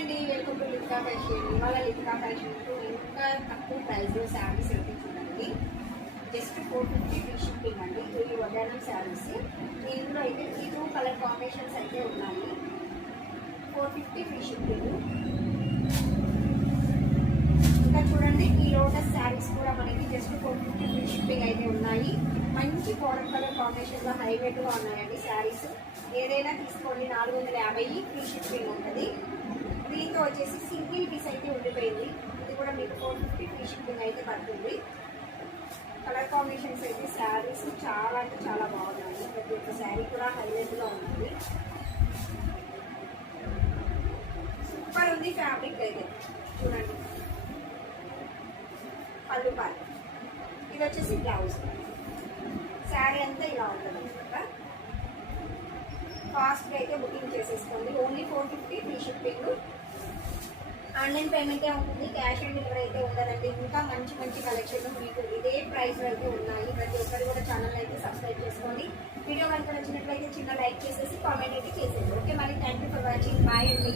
అండి, welcome to లిత్కా fashion. ఇవాళ లిత్కా fashion ఇంకా తక్కువ ప్రైస్లో శారీస్ అయితే చూడండి. జస్ట్ 450 ఫ్రీ షిప్పింగ్ అండి. ఈ వడ్డానం శారీస్ దీంట్లో అయితే 2 కలర్ కాంబినేషన్స్ అయితే ఉన్నాయి. 450 ఫ్రీ షిప్పింగ్. ఇంకా చూడండి, ఈ లోటస్ శారీస్ కూడా మనకి జస్ట్ 450 ఫ్రీ షిప్పింగ్ అయితే ఉన్నాయి. మంచి బార్డర్ కలర్ కాంబినేషన్లో హైలైట్గా ఉన్నాయండి శారీస్. ఏదైనా తీసుకోండి, 450 ఫ్రీ షిప్పింగ్ ఉంటుంది. దీంతో వచ్చేసి సింగిల్ పీస్ అయితే ఉండిపోయింది. ఇది కూడా మీకు 450 ఫ్రీ షిప్పింగ్ అయితే పడుతుంది. కలర్ కాంబినేషన్స్ అయితే శారీస్ చాలా అంటే చాలా బాగున్నాయి. ప్రతి ఒక్క శారీ కూడా హైలైట్గా ఉన్నది. సూపర్ ఉంది ఫ్యాబ్రిక్ అయితే చూడండి. పళ్ళు పాలు, ఇది వచ్చేసి బ్లౌజ్. శారీ అంతా ఇలా ఉంటుంది అనమాట. ఫాస్ట్గా అయితే బుకింగ్ చేసేసుకోండి. Only 450 free shipping. ఆన్లైన్ పేమెంటే ఉంటుంది, క్యాష్ ఆన్ డెలివరీ అయితే ఉండదండి. ఇంకా మంచి మంచి కలెక్షన్ మీకు ఇదే ప్రైస్లో అయితే ఉన్నాయి. ప్రతి ఒక్కరు కూడా ఛానల్ అయితే సబ్స్క్రైబ్ చేసుకోండి. వీడియో కనుక నచ్చినట్లయితే చిన్న లైక్ చేసేసి కామెంట్ అయితే చేసేయండి. ఓకే, మరి thank you for watching. Bye అండి.